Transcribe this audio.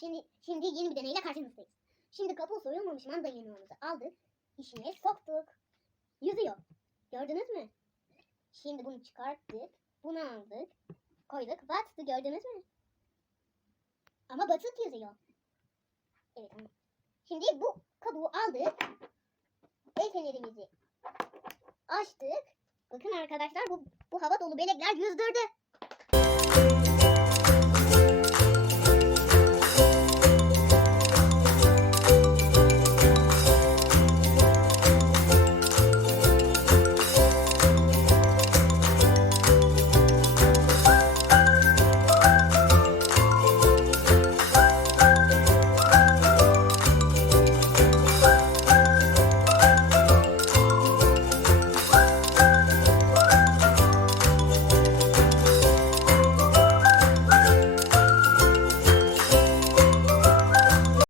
Şimdi, şimdi yeni bir deneyle karşınızdayız. Şimdi kabuğu soyulmamış mandalinalarımızı aldık. İçine soktuk. Yüzüyor. Gördünüz mü? Şimdi bunu çıkarttık. Bunu aldık. Koyduk. Battı gördünüz mü? Ama batık yüzüyor. Evet tamam. Şimdi bu kabuğu aldık. El fenerimizi açtık. Bakın arkadaşlar bu, bu hava dolu belekler yüzdürdü.